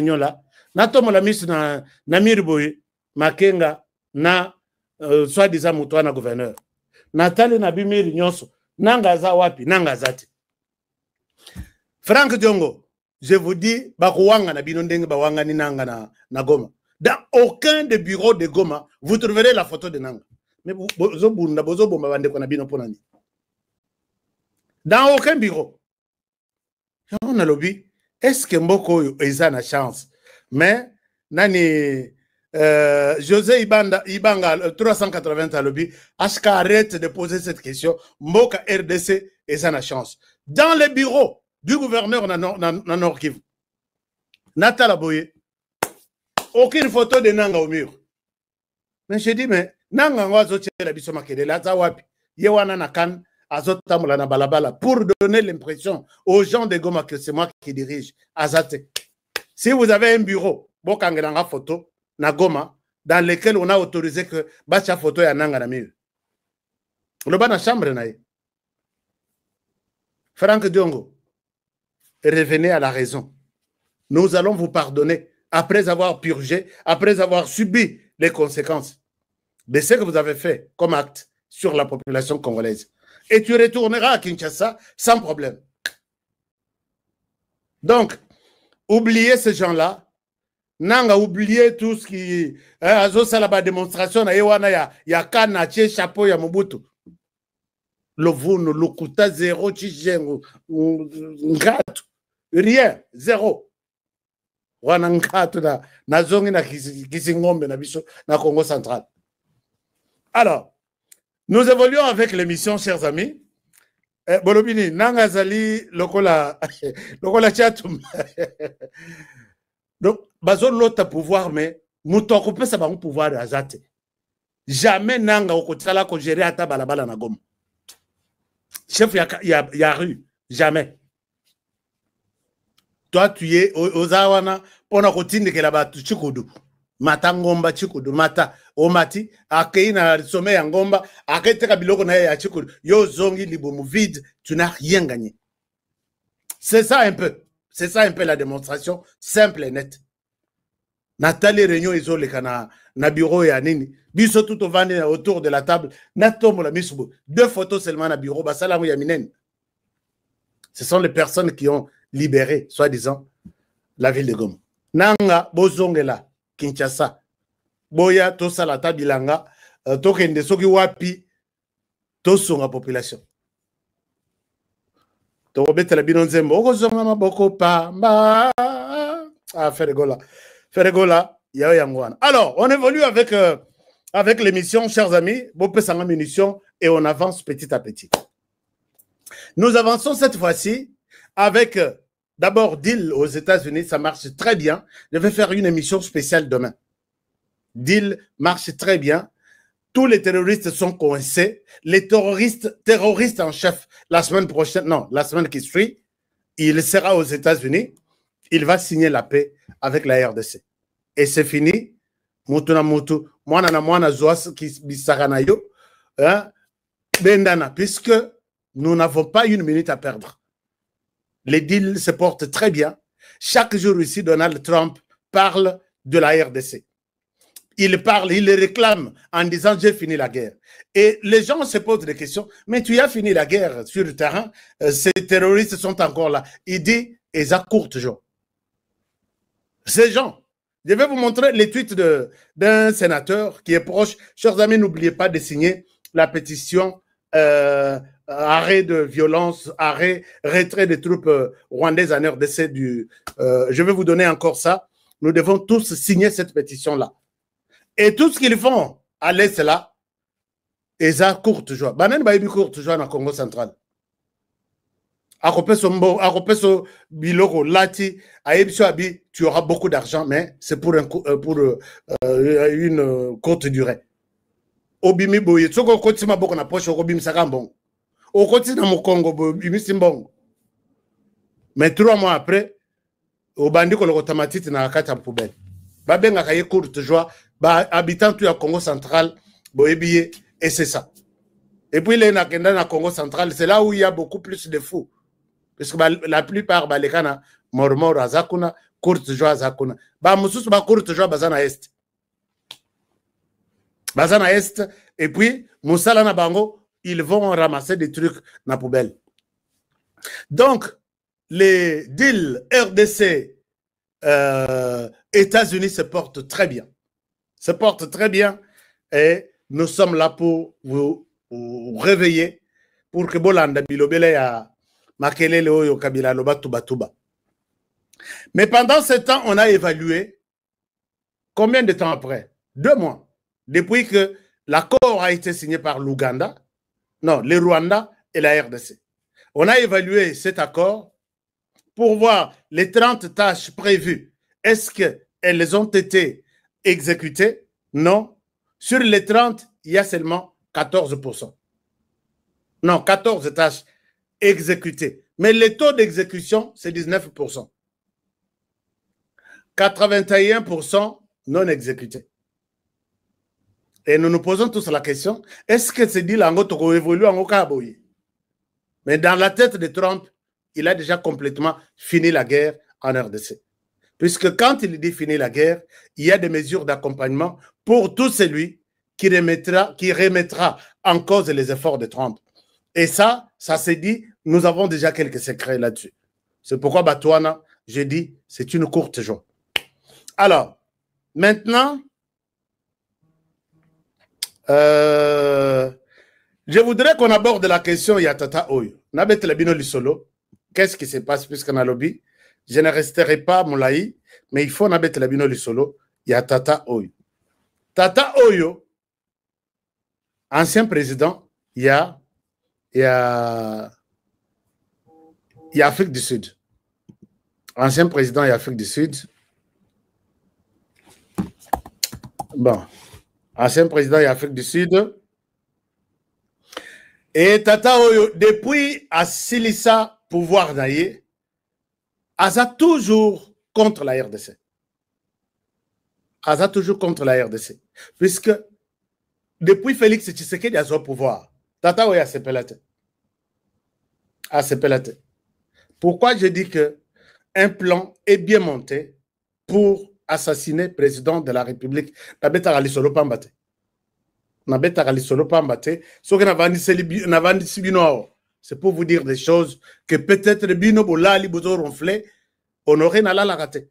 nyola na tomola misu na mirboye makenga na soi-disant mutwana gouverneur na tali na bimiri nyonso nanga za wapi nanga zati. Franck Diongo, je vous dis bakuwanga na bino ndenge bawanga ni nanga na Goma. Dans aucun des bureaux de Goma vous trouverez la photo de nanga. Mais bozo bunda bozo bomba bande ko na bino ponani. Dans aucun bureau. On a lobby. Est-ce que Mboko a une chance? Mais, Nani, José Ibanga 380 à lobby, est-ce qu'il arrête de poser cette question? Mboka RDC a une chance. Dans les bureaux du gouverneur dans Nord Kivu, Natala Boye, aucune photo de Nanga au mur. Mais je dis, mais Nanga Wazo la Bissomakele, la Zawapi, Yewana Nakan, pour donner l'impression aux gens de Goma que c'est moi qui dirige Azate. Si vous avez un bureau, Bokanganga photo, na Goma, dans lequel on a autorisé que Bacha photo ya nanga na mur. Le bas na chambre nae. Franck Diongo, revenez à la raison. Nous allons vous pardonner après avoir purgé, après avoir subi les conséquences de ce que vous avez fait comme acte sur la population congolaise. Et tu retourneras à Kinshasa sans problème. Donc, oubliez ces gens-là. Nanga, oubliez tout ce qui... Azo salaba démonstration, ya kana, tché, chapeau, ya Mobutu. Lovuno, lukuta, zéro, tchijengo, ngatu. Rien, zéro. Wana ngatu na zongi na kisingombe na biso na Congo central. Alors, nous évoluons avec l'émission, chers amis. Bolobini, Nangazali, Lokola Chatum. Donc, Bazon l'autre pouvoir, mais nous t'occupons ça par pouvoir à Zate. Jamais Nanga au côté là qu'on gérait à Tabalabala na Gom. Chef, il y a rue. Jamais. Toi, tu es aux Awana, pour la routine de Kelaba, tu chikoudou. Mata ngomba chikudu mata omati akei na sommet ya ngomba aketeka biloko na ya chikudu yo zongi libomu vide, tu n'as rien gagné. C'est ça un peu la démonstration simple et nette. Nathalie réunion isolé kana na bureau ya nini biso tout au vandi autour de la table na tombo la misubu 2 photos seulement na bureau basalamu ya minen. Ce sont les personnes qui ont libéré soi-disant la ville de Goma. Nanga bozongela Kinshasa, boya to salata bilanga, to kende soki wapi, to songa population. To obete la binonzembo, oko zonga maboko pa, mba, Feregola, yao yangwana. Alors, on évolue avec l'émission, chers amis, Bopé Sanga Munition, et on avance petit à petit. Nous avançons cette fois-ci avec... D'abord, deal aux États-Unis, ça marche très bien. Je vais faire une émission spéciale demain. Deal marche très bien. Tous les terroristes sont coincés. Les terroristes en chef, la semaine prochaine, non, la semaine qui suit, il sera aux États-Unis. Il va signer la paix avec la RDC. Et c'est fini. Mutuna mutu, mwana zoas ki bisaranayo, bendana, puisque nous n'avons pas une minute à perdre. Les deals se portent très bien. Chaque jour ici, Donald Trump parle de la RDC. Il parle, il réclame en disant « j'ai fini la guerre ». Et les gens se posent des questions. « Mais tu as fini la guerre sur le terrain, ces terroristes sont encore là ». Il dit « ils accourent toujours ». Ces gens, je vais vous montrer les tweets d'un sénateur qui est proche. Chers amis, n'oubliez pas de signer la pétition arrêt de violence, retrait des troupes rwandaises en RDC. Je vais vous donner encore ça. Nous devons tous signer cette pétition-là. Et tout ce qu'ils font à l'Est là, ils ont courte joie. Banen ba courte joie dans le Congo central. Akopeso biloko lati aebso abi, tu auras beaucoup d'argent, mais c'est pour une courte durée. Obimi boye, tsoko kotima boko na poche okobim sakambon. Okoti na Mokongo bimi simbon. Mais 3 mois après, obandi ko loko tamatiti na kata poubelle. Ba benga kaye courte joie, ba habitant tu ya Congo central, boyebiye et c'est ça. Et puis les nakenda na Congo central, c'est là où il y a beaucoup plus de fous. Parce que la plupart les kana mormor azakuna courte joie azakuna ba mususu ba courte joie bazana est et puis musala na bango ils vont ramasser des trucs na poubelle. Donc les deals RDC États-Unis se portent très bien. Se portent très bien et nous sommes là pour vous réveiller pour que Bolanda bilobele ya makelele oyo kabila loba tuba. Mais pendant ce temps, on a évalué combien de temps après? 2 mois. Depuis que l'accord a été signé par l'Ouganda, non, le Rwanda et la RDC. On a évalué cet accord pour voir les 30 tâches prévues. Est-ce qu'elles ont été exécutées? Non. Sur les 30, il y a seulement 14%. Non, 14 tâches exécutées. Mais le taux d'exécution, c'est 19%. 81% non exécutés. Et nous nous posons tous la question, est-ce que c'est dit l'ango évolue en Okaboye? Mais dans la tête de Trump, il a déjà complètement fini la guerre en RDC. Puisque quand il dit fini la guerre, il y a des mesures d'accompagnement pour tout celui qui remettra en cause les efforts de Trump. Et ça s'est dit, nous avons déjà quelques secrets là-dessus. C'est pourquoi Batouana, je dis, c'est une courte joie. Alors, maintenant, je voudrais qu'on aborde la question Yatata Oyo. Nabet Labino Lisolo, qu'est-ce qui se passe puisqu'on a lobby? Je ne resterai pas Moulaï, mais il faut Nabet Labino Lisolo, Yatata Oyo. Tata Oyo, ancien président, il y a Afrique du Sud. Ancien président, il y a Afrique du Sud. Bon. Ancien président de l'Afrique du Sud. Et Tata Oyo, depuis Asilissa pouvoir d'ailleurs, Aza toujours contre la RDC. Aza toujours contre la RDC. Puisque depuis Félix Tshisekedi a son pouvoir, Tata Oyo a se pelate. Pourquoi je dis que un plan est bien monté pour assassiner le président de la République? Nabeta Alisolo Pambate. C'est pour vous dire des choses que peut-être Bino Bolali Bozo ronflé, honoré Nala la raté.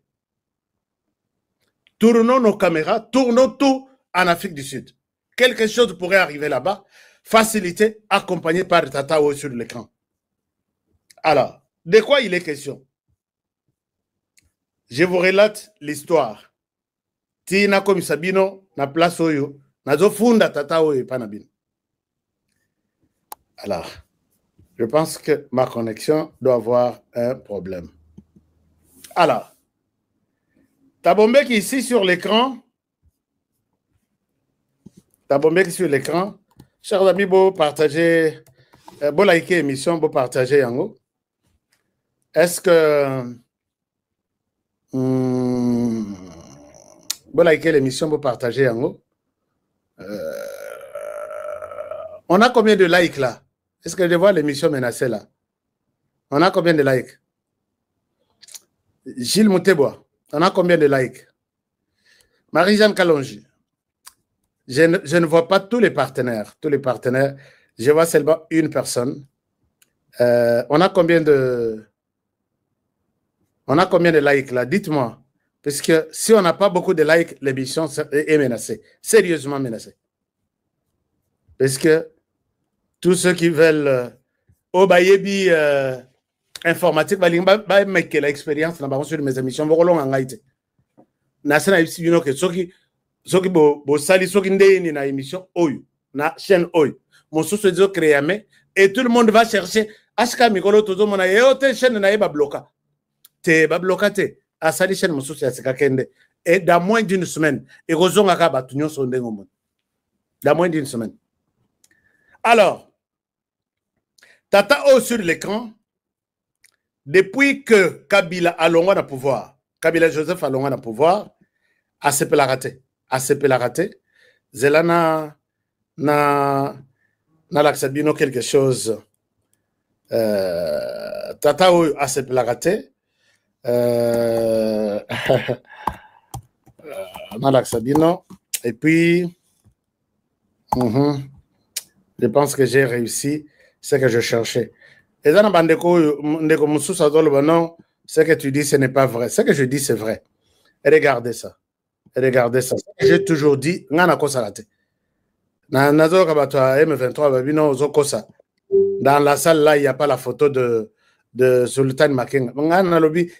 Tournons nos caméras, tournons tout en Afrique du Sud. Quelque chose pourrait arriver là-bas, facilité, accompagné par Tata Oyo sur l'écran. Alors, de quoi il est question? Je vous relate l'histoire. Tina comme Sabino, na place Oyo, nazo funda Tata Oyo panabino. Alors, je pense que ma connexion doit avoir un problème. Alors, Tabombek ici sur l'écran. Tabombek sur l'écran. Chers amis, vous partagez, vous likez l'émission, vous partagez yango. Est-ce que vous likez l'émission, vous partagez yango? On a combien de likes là? Est-ce que je vois l'émission menacée là? On a combien de likes? Gilles Moutebois, on a combien de likes? Marie-Jeanne Kalonji, je ne vois pas tous les partenaires. Je vois seulement une personne. On a combien de likes là? Dites-moi. Parce que si on n'a pas beaucoup de likes, l'émission est menacée. Sérieusement menacée. Parce que tous ceux qui veulent informatique, l'expérience sur mes émissions, et tout le monde va chercher et dans moins d'une semaine, dans moins d'une semaine. Alors, Tata O sur l'écran, depuis que Kabila a l'ongwa na pouvoir, Kabila Joseph a l'ongwa na pouvoir, ACP l'a raté. Zelana na l'axabino quelque chose. Tata O ACP l'a raté. Malak Sabino. Et puis, je pense que j'ai réussi ce que je cherchais. Et dans non, ce que tu dis, ce n'est pas vrai. Ce que je dis, c'est vrai. Et regardez ça. Regardez ça. J'ai toujours dit, ngana kosa late. Na nazo kabatwa M23 babino zo kosa. Dans la salle là, il n'y a pas la photo de Sultan Makenga.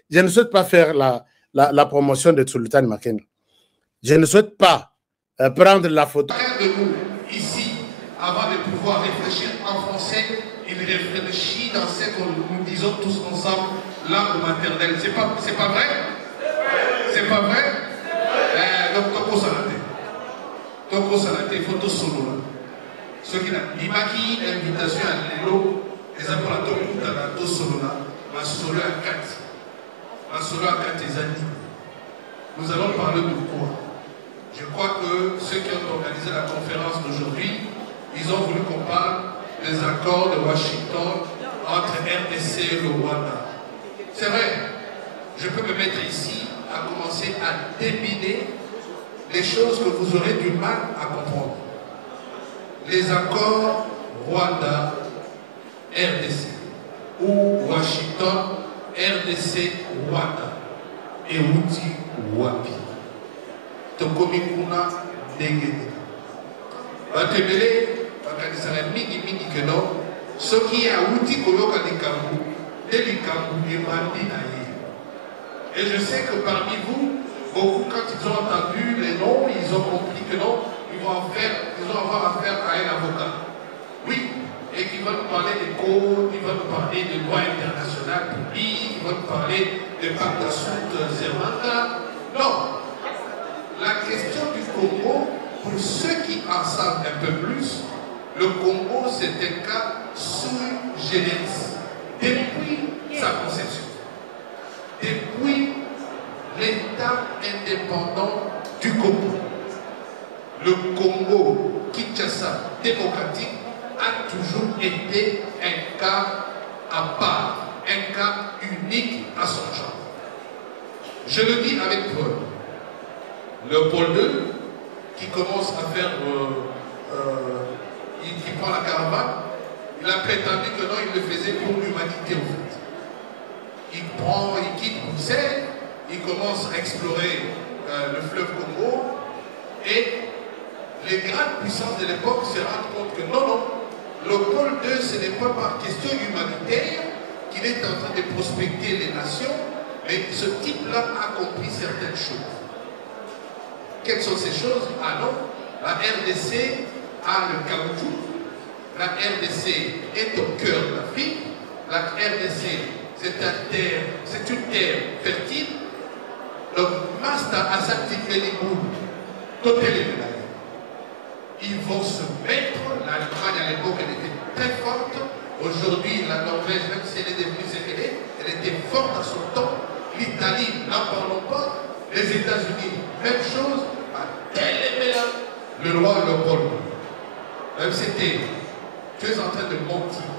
Je ne souhaite pas faire la promotion de Sultan Makenga. Je ne souhaite pas prendre la photo. Chacun de nous, ici, avant de pouvoir réfléchir en français, il réfléchit dans ce que nous disons tous ensemble, langue maternelle. C'est pas vrai? C'est pas vrai? Donc, Toko Salate. Toko Salate, photo solo. Ceux qui n'ont pas invitation à l'élo, les apôtres à Toko Salate solo là, ma solo à 4. Ma solo à 4 des années. Nous allons parler de quoi? Je crois que ceux qui ont organisé la conférence d'aujourd'hui, ils ont voulu qu'on parle des accords de Washington entre RDC et le Rwanda. C'est vrai, je peux me mettre ici à commencer à déminer les choses que vous aurez du mal à comprendre. Les accords Rwanda-RDC ou Washington-RDC-Rwanda et Outi-Wapi. Tokomikuna Dengede. Batebele, bakanisara mingi que non, ce qui a outil koyoka likambu, delikambu ebandi na ye. Et je sais que parmi vous, beaucoup quand ils ont entendu les noms, ils ont compris que non, ils vont avoir affaire à un avocat. Oui, et qui va nous parler des codes, il va nous parler de droit international public, il va nous parler de pacte d'assoute Zermanda. Non. La question du Congo, pour ceux qui en savent un peu plus, le Congo c'est un cas sui generis depuis sa conception. Depuis l'État indépendant du Congo. Le Congo, Kinshasa démocratique, a toujours été un cas à part, un cas unique à son genre. Je le dis avec preuve. Léopold II, qui commence à faire, qui prend la caravane, il a prétendu que non, il le faisait pour l'humanité en fait. Il quitte Bruxelles, il commence à explorer le fleuve Congo, et les grandes puissances de l'époque se rendent compte que non, Léopold II, ce n'est pas par question humanitaire qu'il est en train de prospecter les nations, mais ce type-là a compris certaines choses. Quelles sont ces choses? Ah non, la RDC a le caoutchouc, la RDC est au cœur de l'Afrique, la RDC c'est une terre fertile, donc Masta Asati Felibou, Totelemelaye. Ils vont se mettre, l'Allemagne à l'époque elle était très forte, aujourd'hui la Norvège, même si elle est devenue ce qu'elle est, elle était forte à son temps, l'Italie, n'en parlons pas, les États-Unis, même chose, à Téléméla, le roi Léopold. Même c'était, tu es en train de mentir,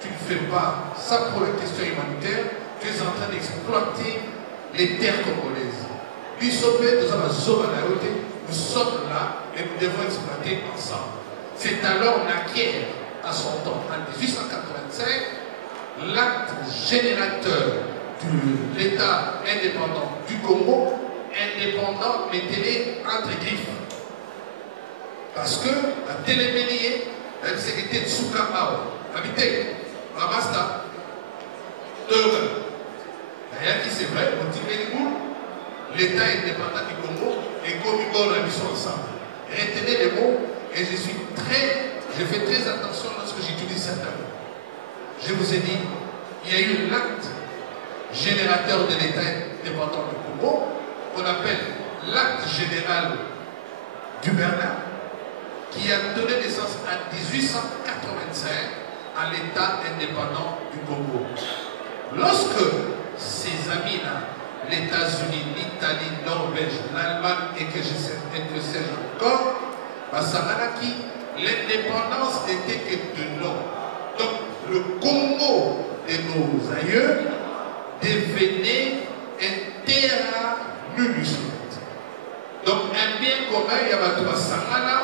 tu ne fais pas ça pour la question humanitaire, tu es en train d'exploiter les terres congolaises. Nous sommes là et nous devons exploiter ensemble. C'est alors Nakier, à son temps, en 1885, l'acte générateur de l'État indépendant du Congo, indépendant, mettez-les entre griffes. Parce que la télémélie, même si c'était Tsukamao, habité, Ramasta, Toyoga. D'ailleurs, c'est vrai, on dit l'État indépendant du Congo et Komigo, la mission ensemble. Retenez les mots et je fais très attention lorsque j'utilise certains mots. Je vous ai dit, il y a eu l'acte générateur de l'État indépendant du Congo, qu'on appelle l'acte général du Bernard, qui a donné naissance en 1885 à l'État indépendant du Congo. Lorsque ces amis-là, les États-Unis, l'Italie, Norvège, l'Allemagne et que je sais encore, l'indépendance n'était que de nom. Donc le Congo de nos aïeux devenait un terra nullius. Donc un bien commun, il y a un Sangana,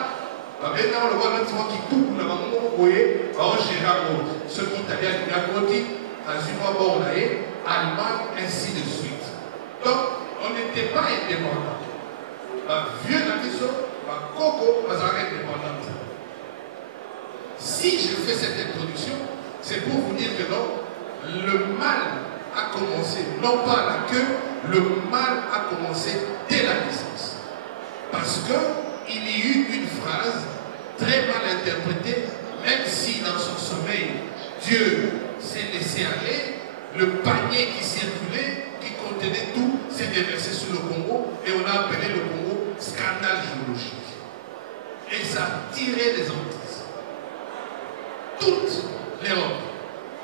maintenant le roi qui coupe la maman, ceux qui italiens, il y a Groti, Allemagne, ainsi de suite. Donc on n'était pas indépendant. Vieux Namiso, Coco, va être indépendante. Si je fais cette introduction, c'est pour vous dire que non, le mal a commencé, non pas la queue, le mal a commencé dès la naissance. Parce qu'il y a eu une phrase très mal interprétée, même si dans son sommeil, Dieu s'est laissé aller, le panier qui circulait, qui contenait tout, s'est déversé sur le Congo et on a appelé le Congo scandale géologique. Et ça a tiré les Antilles. Toute l'Europe,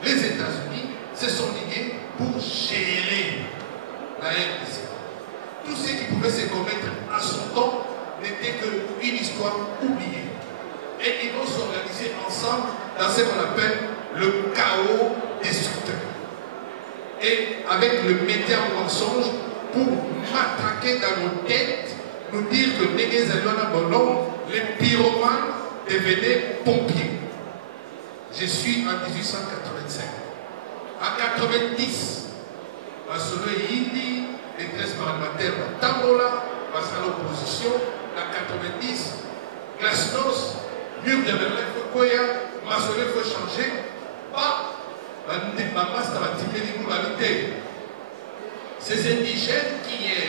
les États-Unis se sont liés pour gérer la RDC. Tout ce qui pouvait se commettre à son temps n'était qu'une histoire oubliée. Et ils vont s'organiser ensemble dans ce qu'on appelle le chaos destructeur. Et avec le média mensonge pour m'attaquer dans nos têtes, nous dire que les pyromanes devenaient pompiers. Je suis en 1885. En 90, Masolo Yindi, les 13 parlementaires de Tambola, parce qu'à l'opposition, en 90, Glasnost, mur de Berlin, Fokoya, Masolo, il faut changer. Ces indigènes qui hier,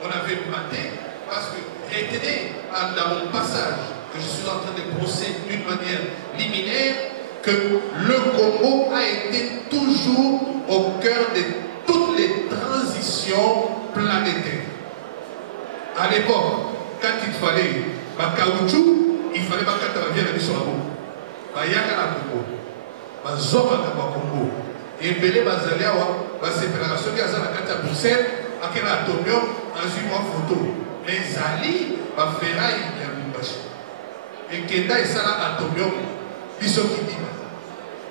on avait maté, parce que retenez dans mon passage, que je suis en train de brosser d'une manière liminaire, que le Congo a été toujours au cœur de toutes les transitions planétaires. À l'époque, quand il fallait ma caoutchouc, il fallait que tu viennes sur la boue. Bayaka na Congo. Bazoma na Congo. Et Belé Bazaliawa, la séparation qui a dans la carte à Bruxelles, à quel atomium, en une photo. Mais Zali, va ferraille, il y a une bâche. Et Kenda et Sala atomium, ils sont qui disent.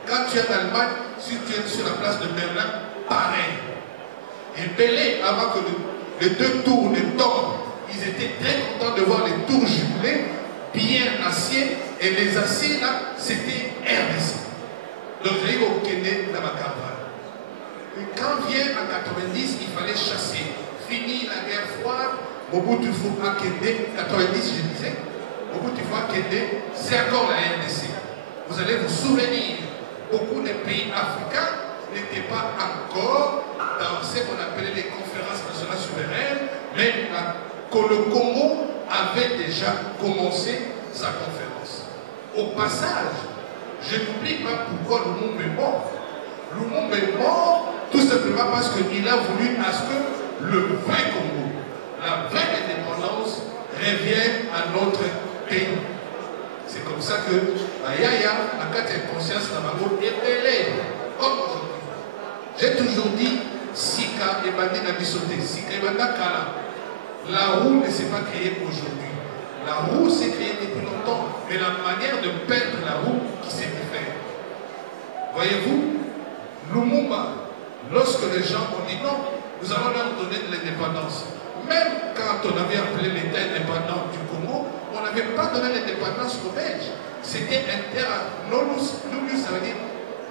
Quand tu es en Allemagne, si tu es sur la place de Berlin, pareil. Et Belé, avant que les deux tours ne tombent, ils étaient très contents de voir les tours jumelés, bien acier, et les aciers là, c'était RDC. Donc j'ai eu au Kenya dans ma caravane. Quand vient en 90, il fallait chasser. Fini la guerre froide, Mobutu Fuka Kende, 90 je disais, Mobutu Fuka Kende, c'est encore la RDC. Vous allez vous souvenir, beaucoup de pays africains n'étaient pas encore dans ce qu'on appelait les conférences nationales souveraines, mais le Congo avait déjà commencé sa conférence. Au passage, je n'oublie pas pourquoi Lumumba est mort. Lumumba est mort tout simplement parce qu'il a voulu à ce que le vrai Congo, la vraie indépendance, revienne à notre pays. C'est comme ça que Yaya, la carte de conscience Namago, est belle, comme aujourd'hui. J'ai toujours dit, Sika et Bandi Nabisote, Sika et Banda Kala. La roue ne s'est pas créée aujourd'hui. La roue s'est créée depuis longtemps, mais la manière de peindre la roue qui s'est faite. Voyez-vous, Lumumba, lorsque les gens ont dit non, nous allons leur donner de l'indépendance. Même quand on avait appelé l'État indépendant du Congo, on n'avait pas donné l'indépendance aux Belges. C'était un terrain nullius, ça veut dire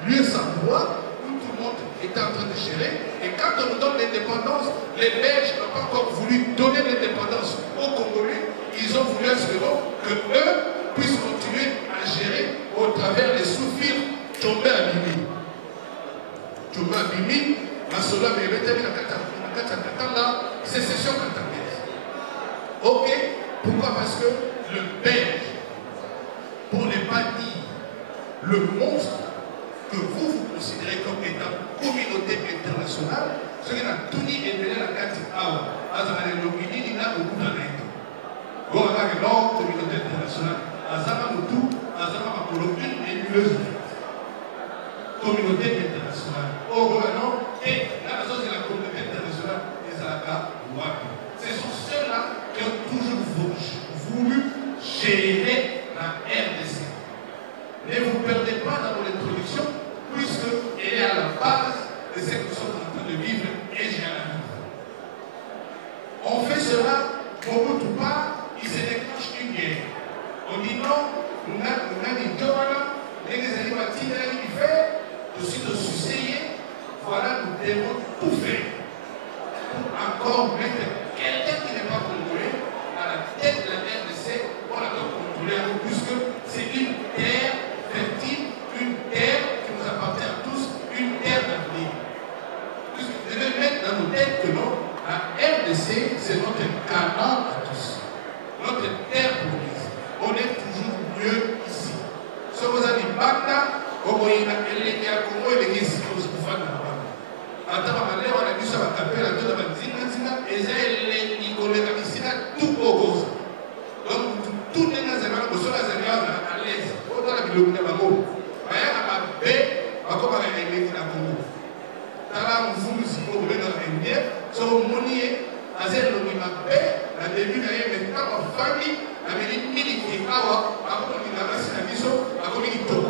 lieu sans droit, où tout le monde était en train de gérer. Et quand on nous donne l'indépendance, les Belges n'ont pas encore voulu donner l'indépendance aux Congolais. Ils ont voulu que eux puissent continuer à gérer au travers des sous-fils tombés à Bimi. Tombés à Bimi, Masola Mébétami, la Katanga, sécession katangaise. Ok? Pourquoi? Parce que le Belge, pour ne pas dire le monstre que vous considérez comme étant communauté internationale, ce qui a tout dit et donné la carte à l'Omini, il a au bout d'un état. Voilà la communauté internationale. Azama Moutou, Azama Makolo, une nébuleuse. Communauté internationale. Oh, voilà, non. Et la raison, c'est la communauté internationale des Alaka Wapi. Ce sont ceux-là qui ont toujours voulu gérer la RDC. Ne vous perdez pas dans mon introduction, puisqu'elle est à la base de ce que nous sommes en train de vivre Mobutu part, il se déclenche une guerre. On dit non, on a des deux là, les animatines qui fait, aussi de sucer, voilà, nous devons tout faire pour encore mettre quelqu'un qui n'est pas contrôlé à la tête de la RDC pour la contrôler, puisque c'est une terre fertile, une terre qui nous appartient à tous, une terre d'avenir. Puisque vous devez mettre dans nos têtes que non, la RDC, c'est notre canard à tous, notre terre promise. On est toujours mieux ici. Ce que vous avez dit, Banda, comme il y a Congo et les Guessi, vous faites la bande. Attends, on a vu ça, on a tapé la tête de la Zina, et c'est les Nicolais, ici, tout au gauche. Donc, tout les gens, vous sont à l'aise. On a vu le Congo. Il y a un bé, comme on a vu la Congo. Tala mfumu siko kubenda Indien, so monier azel lo mabé, la début d'ailleurs mais quand on famille, la mini qui awa, ako ni la race na biso, ako ni to.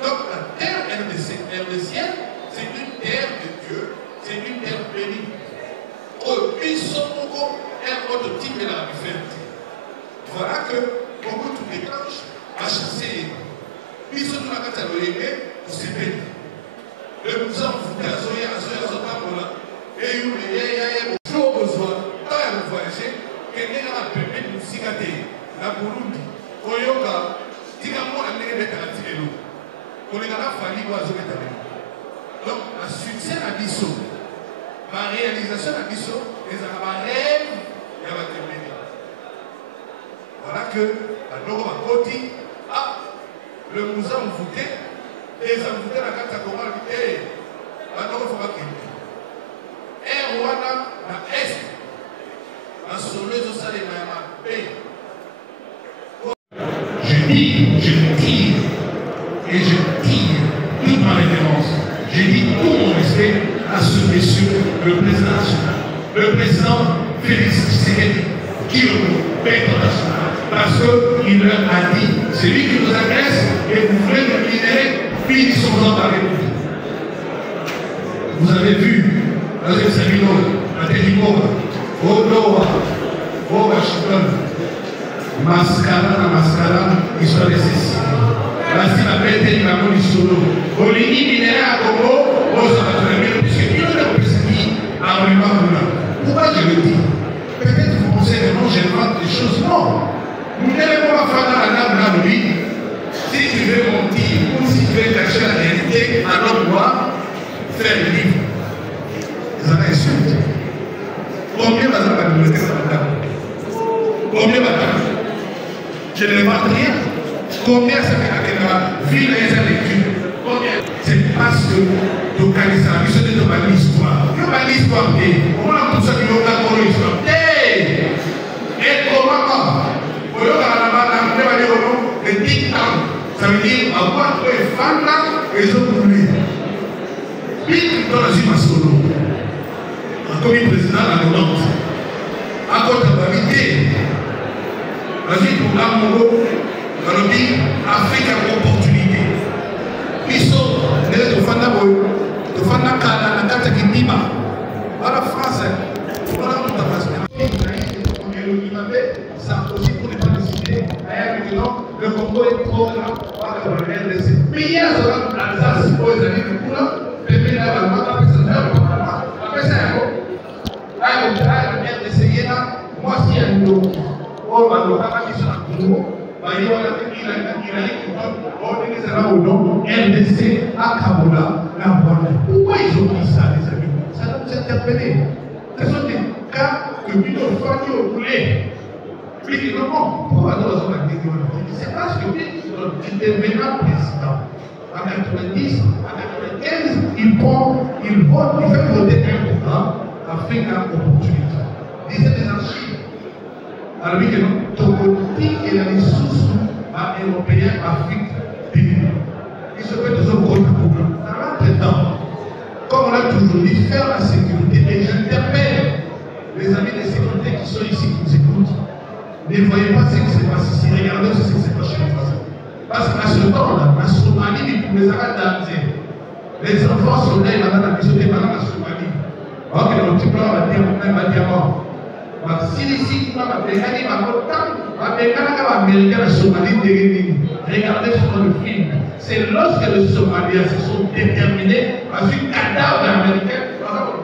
Donc la terre RDCienne, c'est une terre de Dieu, c'est une terre bénie. Au biso moko est prototype de la fête. Voilà que beaucoup tout déclenche à chasser. Biso tout la catalogue, c'est béni. Le mousson foutait à Zoya, et il y a toujours besoin, quand il voyager, quelqu'un a permis de nous cicater. La Burundi, Oyoka, dis-moi, on est avec la télé. On est dans la famille, on est avec. Donc, le succès à Bisso, ma réalisation à Bisso, les rêves, il y a la télé. Voilà que, à Noro Makoti, le mousson foutait. Et ça vous fait la carte à Coral, et maintenant il faut pas qu'il y ait. Et Rwanda, la Est, la soleuse au salé, je dis, je tire, et je tire toute ma référence. Je dis tout mon respect à ce monsieur, le président national, le président Félix Tshisekedi, qui est le père national, parce qu'il leur a dit, c'est lui qui nous agresse et vous voulez nous libérer. Finissons-en par les mots. Vous avez vu, dans les Sabino, à Télimora, au Noah, au Washington, mascara, ils sont restés ici. La Sibapete, il va mourir solo. Au Lini, minéral à Congo, aux abattoirs, puisque il y a un président à Rwanda. Pourquoi je le dis? Peut-être vous pensez que non, j'invente des choses. Non. Vous n'allez pas faire dans la nappe là, lui. Si tu veux mentir ou si tu veux cacher la réalité, alors doit faire le livre. Ils en ont insulté. Combien va la bibliothèque dans la table? Combien va la je ne vends rien. Combien ça fait la ville et sa lecture? Combien? C'est parce que localisation, ils sont de l'histoire. Il y a l'histoire. On a tout ça qui est dans l'histoire. Et comment? Le dictant, ça veut dire avoir les femmes et les autres voulus. Puis, dans la Zimasolo, en comme président à la Nord, à côté de la vérité, la vie pour l'amour, dans le pays, Afrique a une opportunité. Puis, les gens de Fanda Kala, la carte qui dit, à la France, on a tout à fait. Ça aussi pour ne pas décider, le Congo est trop grand, mais il y a l'Alsace pour les années du coup, le pays là, après ça, essayer là, moi si un nouveau, on va nous faire qui sont à Congo, il a RDC à Kaboula, la Rwanda. Pourquoi ils ont dit ça, les amis? Ça doit nous interpeller. Ce sont des cas que nous avons voulu. Puis comment pour aller dans la c'est parce que tu deviens président. En 90, en 95, il vote, il fait voter un programme afin d'avoir opportunité. Disait des archives. Alors, oui, que Tokoti et la ressource européenne, Afrique, il se fait des autres programmes. Ça va très temps. Comme on a toujours dit, faire la sécurité. Et j'interpelle les amis de sécurité qui sont ici, qui nous écoutent. Ne voyez pas ce qui se passe ici, regardez ce qui se passe chez les voisins. Parce qu'à ce temps-là, la Somalie, pour les arrêts d'Alger, les enfants soldats, ils vont dans la mission de la Somalie. Alors que le petit plan va dire, même va dire mort. Regardez sur le film. C'est lorsque les Somaliens se sont déterminés à un cadavre américain,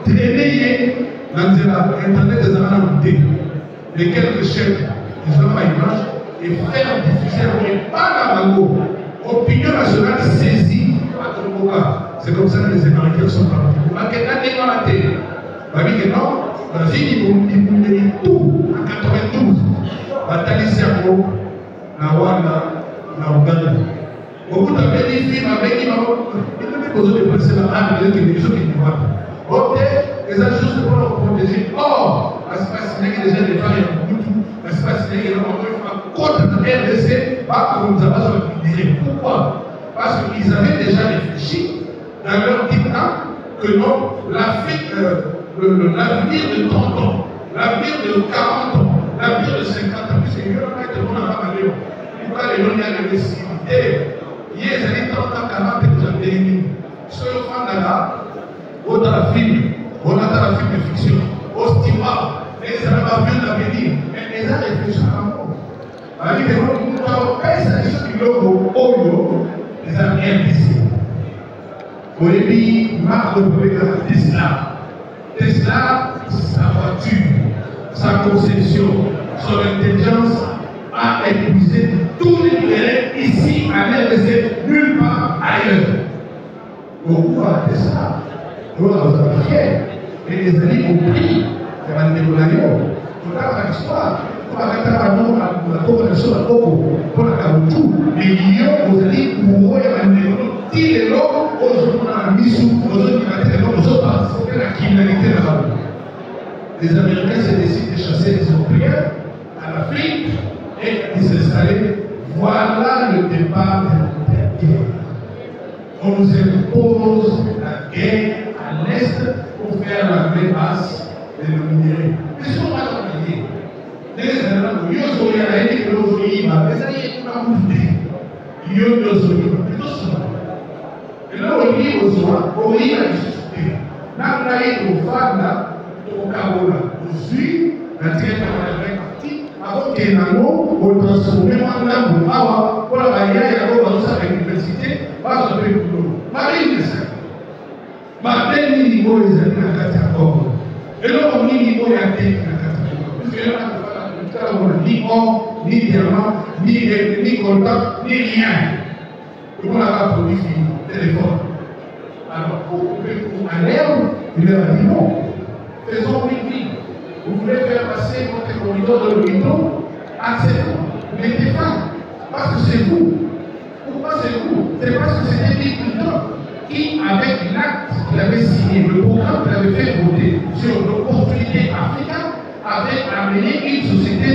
traîner dans Internet des Années de quelques chefs des hommes à image et faire diffuser pas la mango. Opinion nationale saisie à Tomoka. C'est comme ça que les Américains sont partis. Maqueta n'est pas la télé. Que non, vas-y, ils nous tout en 92. Bataille Serbo, na Rwanda, na Ouganda. Beaucoup de films avec qui ils ne posent de passer la rame de les gens qui ne voient pas. Ok, les gens juste pour nous protéger. Or, la space n'est que déjà des gens qui ont la space n'est que les gens contre la RDC, pas comme nous avons dit. Pourquoi? Parce qu'ils avaient déjà réfléchi dans leur dictat que non, l'Afrique, l'avenir de 30 ans, l'avenir de 40 ans, l'avenir de 50 ans, puisque il y a un peu de monde à Maléo. Pourquoi les gens ont des civités? Il y a des 30 ans, 40 ans, vous avez des ce fan là, au dans la film, on a dans la film de fiction, au Stima, les avions d'avenir, mais les gens réfléchissent à l'amour. Avec les gens qui ont fait ça, qui l'ont au les amis ici. Au début, Marc de Tesla. Tesla, sa voiture, sa conception, son intelligence a épuisé tous les terrains ici à l'RDC, nulle part ailleurs. Pourquoi Tesla? Nous avons fait et les amis ont pris vers un développement. Pour la histoire, pour la coopération de Coco, pour la Kabutu, les millions, vous allez pour un développement. Si les gens, aujourd'hui, on a mis sous nos autres participer à la criminalité là-bas. Les Américains se décident de chasser les Européens à l'Afrique et de s'installer. Voilà le départ de la guerre. On nous impose la guerre à l'Est pour faire la vraie masse de nos minéraux. Mais ce qu'on va travailler, les Américains, ils ont dit que nous avons dit, mais ça y est, on a monté. Ils ont dit, plutôt souvent. Et là, on dit aux soins, on dit à discuter. N'importe au Fanda, au Kabola, au Sud, la direction de la partie, avant qu'il y ait un mot, on transforme en langue, pour la barrière, il y a à l'université, pas sur le boulot. Marine, c'est ça. Martin, niveau, les amis, à Katakor. Et là, on dit niveau, il y a des Katakor. Parce que là, on n'a ni or, ni diamant, ni contact, ni rien. On n'a pas produit téléphone. Alors, pour aller, il leur a dit non. Faisons win-win. Vous voulez faire passer votre corridor de l'horizon, acceptons. Mettez pas. Parce que c'est vous. Pourquoi c'est vous? C'est parce que c'était Bill Clinton qui, avec l'acte qu'il avait signé, le programme qu'il avait fait voter sur l'opportunité africaine, avait amené une société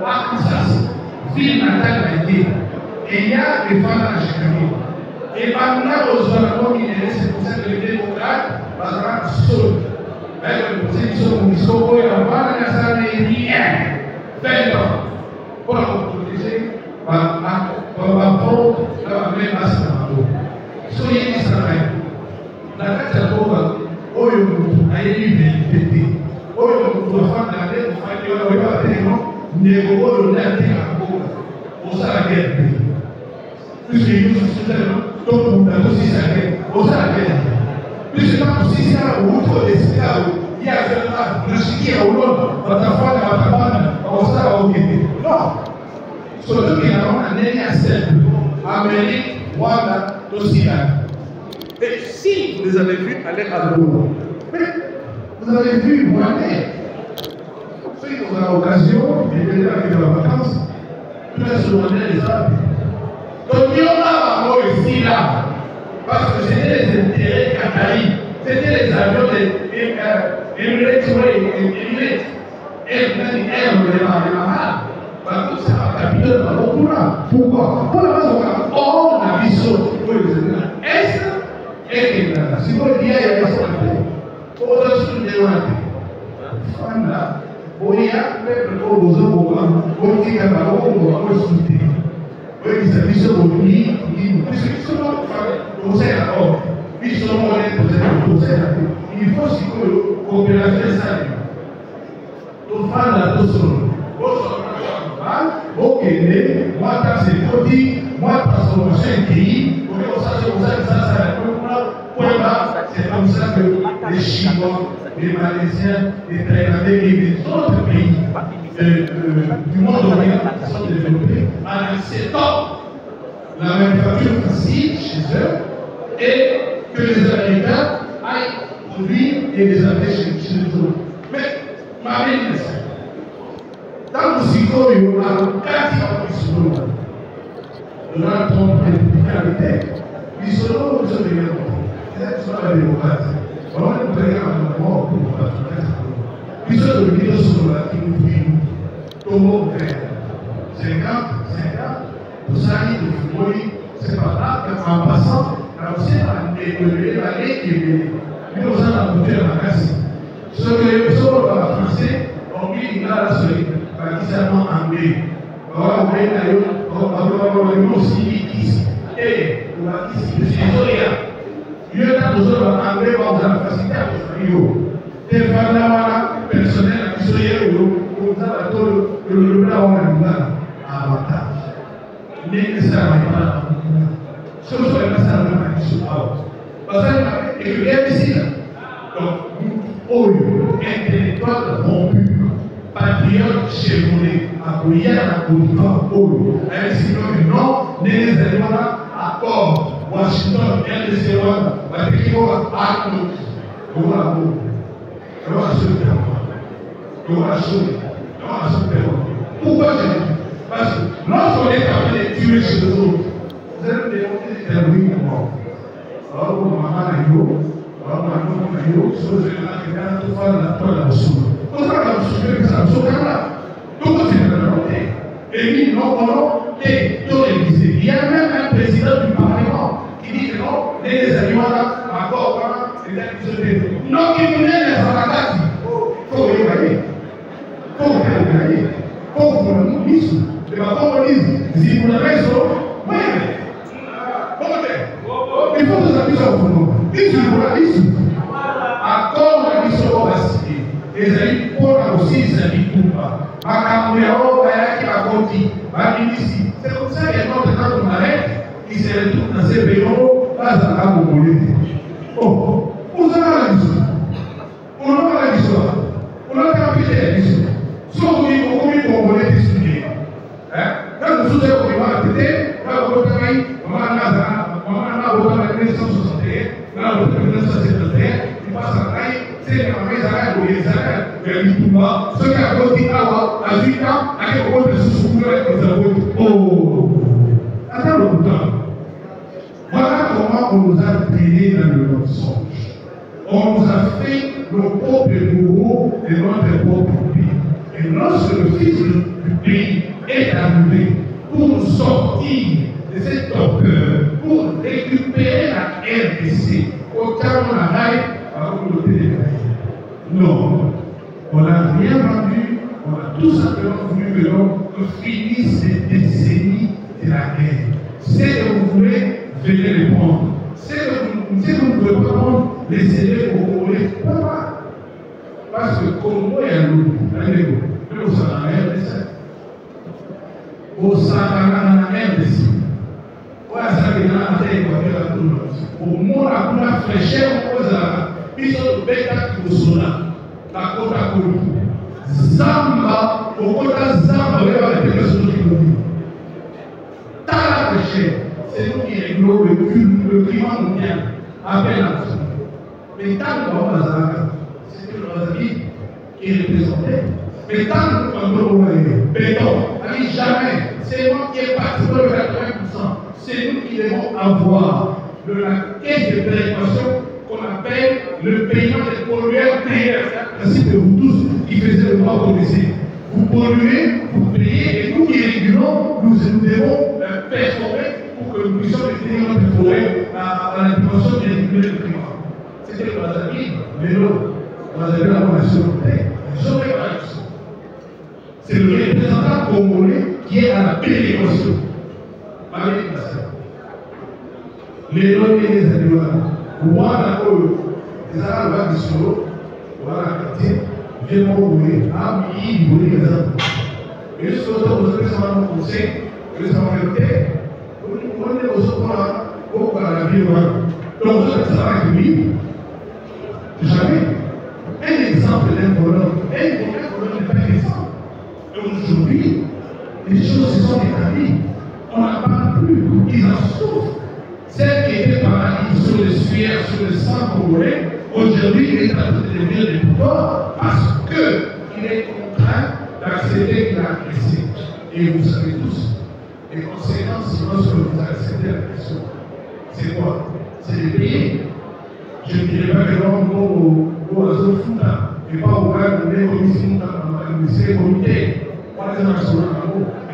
d'Arkansas, ville natale d'Indien. Et il y a des femmes à Chicago. Et maintenant, aux Anglais, c'est pour ça que les démocrates, parce qu'on a ils sont rien. 20 ans. Pour la protéger, on va prendre la même masse de soyez Israël. La carte à l'eau, oh, il y a eu des pétés. Oh, il y a eu des femmes dans la tête, il y a eu des gens, il y a eu des gens, on s'est la guerre. Puisque nous sommes donc on a aussi sa guerre. On s'est la guerre. Puisque quand aussi c'est un autre esclave, il y a un chiquet au long, dans ta foi, dans ta femme, on s'est la guerre. Non. Surtout qu'il y a un année simple. Amérique, Rwanda, aussi là. Et si vous les avez vus aller à l'eau, vous avez vu Rwandais. Ceux qui ont l'occasion, et venir avec la vacances, plus souvent les arbres. Donc il y en a ici là, parce que c'était les intérêts qataris, c'était les avions de Emirates pourquoi? Pour la raison on a vu est-ce et si vous dites il y a des choses au-dessus de là, on y a peuple au besoin on dit qu'à la on va soutenir. Oui, ils avaient ce produit, puisque souvent, on sait alors, ils sont honnêtes, il faut aussi que la coopération s'allume. tout fan la tout solo. Ok, moi, c'est petit, moi, transformation pays, c'est comme ça que les Chinois, les Malaisiens, les Thaïlandais et les autres pays du monde oriental sont développés en acceptant la manufacture facile chez eux et que les Américains aillent produire et les amener chez les autres. Mais, ma vie, dans le psycho, il y a 4 ans de psycho. Nous avons républicain. Ils sont là où ils sont venus. Ils sont la démocratie. On va nous prendre un moment pour nous battre. Ils sont venus sur la qui nous vivent. Comment faire 50, pour ça, il faut c'est pas là qu'en passant, on sait évoluer l'année qui est venue. Nous avons apporté la casse. Ce que les personnes français ont mis une la solide. Particulièrement anglais. Alors, on va aussi et on va dire il y a besoin d'anglais pour vous faciliter à vous. Et voilà, personnel, qui sont hier, on a le avantage. Mais ça va pas. Ce que ça va parce que il y a ici. Donc, intellectuel rompu. Patriote chevronné, appuyé à la Côte-d'Ivoire, ainsi que non, les éléments accord, Washington, RDC, Watikimo, Arnaud, voilà, pourquoi je dis? Parce que lorsqu'on est capable de tuer chez les autres, vous allez me demander des bruits de mort. Alors, maman, je vais la et lui, non, et il y a même un président du Parlement qui dit que non, les animaux là, encore, non, qui nous mène les attaques. Il faut les gagner. Il faut les gagner. Il faut que nous disions. Et ma communiste, si vous l'avez sur, oui, il faut que nous appuyions sur nous. Si vous l'avez sur, encore la mission va signer. Les amis pour aussi, les amis pour pas. Ma caméra, qui va continuer. C'est comme ça qu'il y a notre temps qu'on arrête, qui se retrouve dans ces bureaux, pas à la Mongolie. Oh, on a la histoire. On a la histoire. On a capté la histoire. Sauf qu'on est Mongolais discuter. Quand nous sommes au Rwanda, quand on a travaillé, on a voté en 1961, on a voté en 1971, il passe à travailler, c'est la maison à ce qui a voté à 8 ans, à quel point de sous-souffleur que nous avons. Oh, attends le temps. Voilà comment on nous a traîné dans le mensonge. On nous a fait nos propres bourreaux et notre propre pays. Et lorsque le fils du pays est arrivé pour nous sortir de cette torpeur, pour récupérer la RDC, autant on arrête à côté des pays. Non. On n'a rien vendu, on a tout simplement voulu que l'on finisse ces décennies de la guerre. C'est que vous voulez, venez les prendre. C'est que vous ne pouvez pas prendre, laissez-les au Congolais. Pourquoi? Parce que Congo est un loup. Vous savez, vous savez, au moins, la fraîcheur, ils sont de bêta qui vous sont là. La côte à côte. Zamba, au côté Zamba, il y a des personnes qui nous disent. Dans la fraîcheur, c'est nous qui réglons le climat mondial avec la façon. Mais tant que nous avons c'est nos amis qui représentait. Mais tant que nous avons béton, jamais, c'est moi qui est parti pour le 80%. C'est nous qui devons avoir de la caisse de péréquation qu'on appelle le paiement des pollueurs payeurs. Ainsi que vous tous qui faisiez le droit progressif. Vous polluez, vous payez, et nous qui régulons, nous devons performer pour que nous puissions maintenir notre forêt à la dimension de réguler le climat. C'était le Brazzaville, mais non, Brazzaville a la nationalité, jamais pas ça. C'est le représentant congolais qui est à la péréquation. Les noms et les animaux. Voilà, les Arabes du Solo, voilà, viens mourir. Ah, oui, vous voulez les et jusqu'au temps où vous avez ça dans le conseil, vous avez ça en vérité, vous prenez aux autres pour la vie. Donc, vous avez ça avec lui. Jamais. Un exemple d'un voleur. Un voleur n'est pas un exemple. Et aujourd'hui, les choses se sont établies. On n'en parle plus. Ils en souffrent. Celle qui était paralysée sur le suaire, sur le sang congolais, aujourd'hui, il est en train de devenir des pouvoirs parce qu'il est contraint d'accepter qu'il a agressé. Et vous savez tous, les conséquences lorsque vous acceptez l'agression, c'est quoi? C'est de payer. Je ne dirais pas que l'on go à zone futa, et pas au cas de les commissions de comité.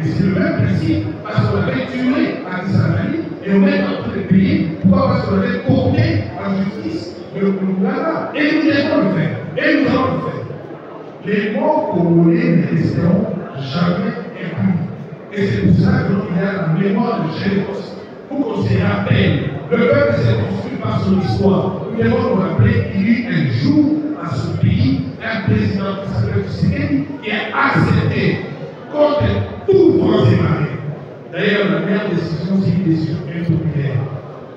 Et c'est le même principe, parce qu'on avait tué à Kisangani, et on est en train de payer. Pourquoi? Parce qu'on avait porté en justice le Koulugala. Et nous devons le faire. Et nous allons le faire. Les morts congolais ne resteront jamais impunis. Et c'est pour ça qu'il y a la mémoire de Généros. Pour qu'on se rappelle, le peuple s'est construit par son histoire. Nous devons nous rappeler qu'il y a eu un jour à ce pays, un président qui s'appelle Tshisekedi, qui a accepté contre tout vent et marées. D'ailleurs, la meilleure décision, c'est une décision impopulaire.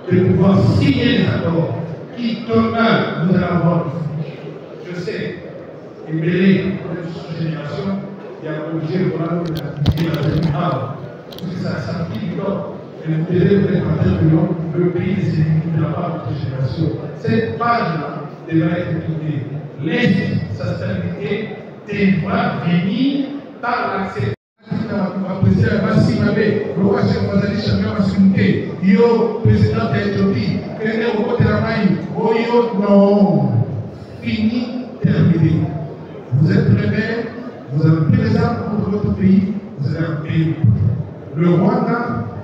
De pouvoir signer des accords qui, demain, nous allons avoir. Je sais, et mêlé de cette génération, il y a obligé de voir la générale. Parce que ça s'applique du temps. Et vous devez vous être en train de le pays ne s'éliminera pas de votre génération. Cette page-là devra être étudiée. L'instabilité devra venir par l'acceptation. Président Massimabe, le roi Cheikh Bazali Champion Massimouké, yo, président d'Éthiopie, Kene Okoteramaï, Oyo, non. Fini, terminé. Vous êtes prêts, vous avez pris les armes contre votre pays, vous avez un pays. Le Rwanda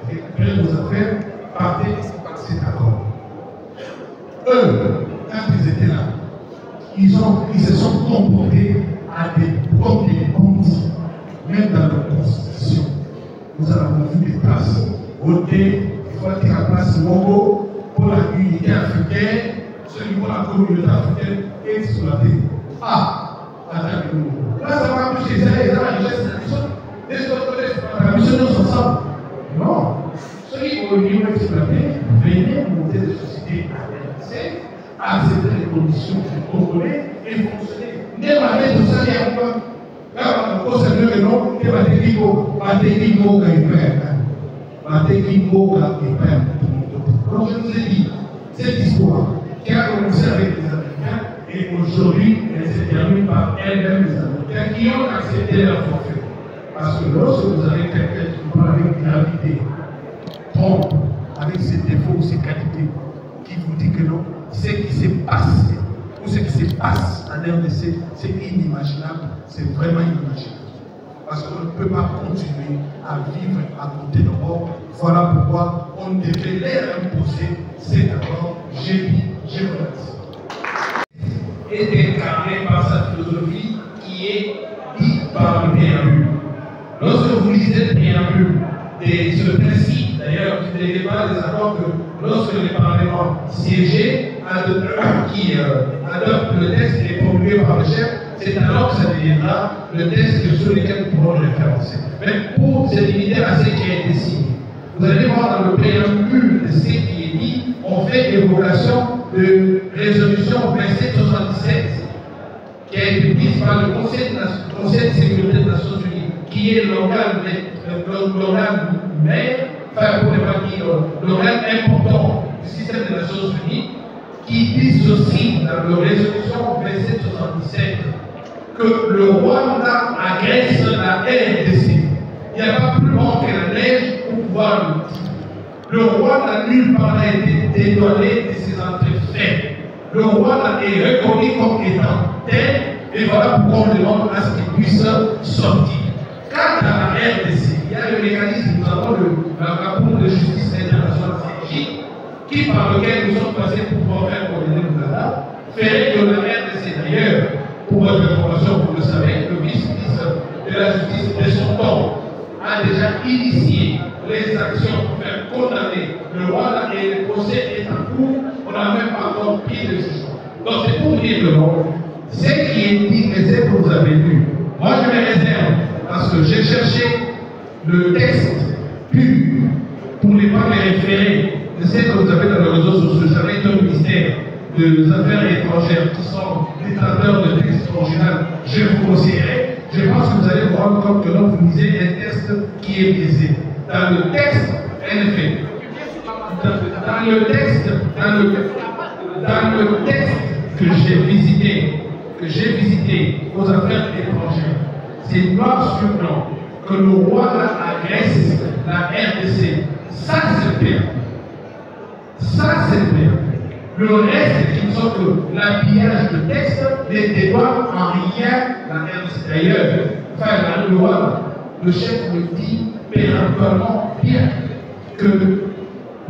récupère vos affaires, partez par cet accord. Eux, quand ils étaient là, ils se sont comportés à des premiers bandits, même dans leur constitution. Nous avons vu des places votées, il faut qu'il y ait la place Mogo pour la unité africaine, celui pour la communauté africaine exploitée. Ah, attendez-nous. Là, ça va toucher ça et ça, la richesse de la mission. Des autres côtés, la mission nous ensemble. Non. Ceux qui ont exploité, venez monter des sociétés organisées, accepter les conditions du Congolais et fonctionner. Ne m'avez tout ça, il y a quoi? Là, on sait mieux que non, que ma technique donc je vous ai dit, cette histoire qui a commencé avec les Américains et aujourd'hui elle se termine par elle-même les Américains qui ont accepté leur forfait. Parce que lorsque vous avez quelqu'un qui parle avec gravité, trompe, avec ses défauts ou ses qualités, qui vous dit que non, ce qui s'est passé ou ce qui se passe en RDC, c'est inimaginable, c'est vraiment inimaginable. Parce qu'on ne peut pas continuer à vivre à côté de nous. Voilà pourquoi on devait leur imposer cet accord. J'ai dit, je vous remercie. Et incarné par sa philosophie qui est dite par le préambule. Lorsque vous lisez le préambule de ce principe, d'ailleurs, du débat des accords que lorsque le Parlement siégé qui adopte le texte et est promulgué par le chef, c'est alors que ça deviendra le texte sur lequel nous pourrons le référencer. Mais pour se limiter à ce qui a été signé, vous allez voir dans le préambule de ce qui est dit, on fait évocation de résolution 2777 qui a été prise par le Conseil de sécurité des Nations Unies, qui est l'organe mère, enfin pour ne pas dire l'organe important du système des Nations Unies, qui dissocie dans la résolution 2777 que le Rwanda agresse la RDC. Il n'y a pas plus long que la neige pour pouvoir le dire. Le Rwanda nulle part n'a été dédouané de ses entrées faibles. Le Rwanda est reconnu comme étant tel, et voilà pourquoi on demande à ce qu'il puisse sortir. Quant à la RDC, il y a le mécanisme, nous avons la Cour de justice internationale stratégique, qui par lequel nous sommes passés pour pouvoir faire coordonner nos data, ferait que la RDC d'ailleurs, pour votre information, vous le savez, le vice-ministre de la justice de son temps a déjà initié les actions pour faire condamner le Rwanda et le procès est en cours, on n'a même pas encore pris de jugement. Donc c'est pour dire que non, ce qui est dit, et c'est pour que j'ai cherché le texte pur pour ne pas me référer de ce que vous avez dans les réseaux sociaux. J'avais un ministère des Affaires étrangères qui sont détenteurs de textes originaux. Je vous conseillerais. Je pense que vous allez vous rendre compte que là, vous lisez un texte qui est biaisé. Dans le texte, en effet, dans le texte que j'ai visité aux affaires étrangères, c'est noir sur blanc que le Rwanda agresse la RDC. Ça, c'est bien. Ça, c'est bien. Le reste, qui ne sont que l'habillage de texte, les débats en rien la RDC. D'ailleurs, enfin, la loi, le chef me dit péremptoirement bien que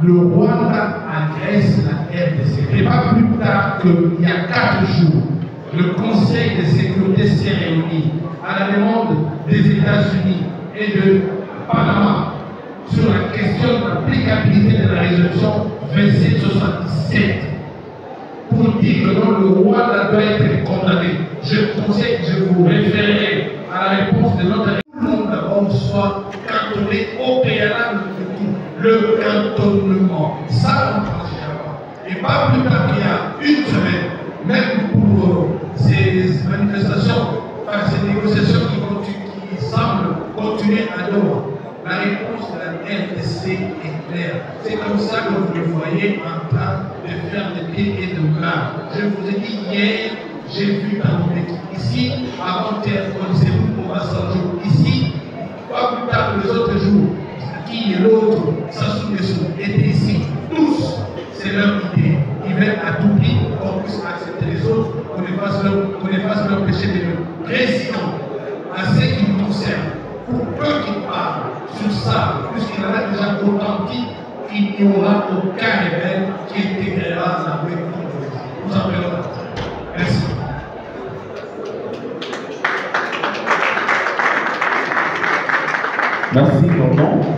le Rwanda agresse la RDC. Et pas plus tard qu'il y a 4 jours, le Conseil de sécurité s'est réuni à la demande des États-Unis et de Panama sur la question de l'applicabilité de la résolution 2777 pour dire que non, le Rwanda doit être condamné. Je conseille, je vous référerai à la réponse de notre tout le monde d'abord soit cantonné au préalable de tout. Le cantonnement, ça on ne transigera pas. Et pas plus tard qu'il y a une semaine, même pour ces manifestations, enfin, ces négociations qui semblent continuer à Doha, la réponse de la RDC est claire. C'est comme ça que vous le voyez en train de faire des pieds et de bras. Je vous ai dit hier, j'ai vu dans mon équipe ici, avant-hier, c'est vous pour Massanjo, ici, pas plus tard que les autres jours, qui et l'autre, Sassou Nguesso, étaient ici, tous, c'est leur idée. Ils veulent à tout prix qu'on puisse accepter les autres, qu'on ne fasse leur péché de nous. Président, à ce qui nous concerne, pour peu qu'ils parlent sur ça, puisqu'il en a déjà autant dit, il n'y aura aucun rebelle qui intégrera la paix. Nous en prenons. Merci. Merci, Tonton.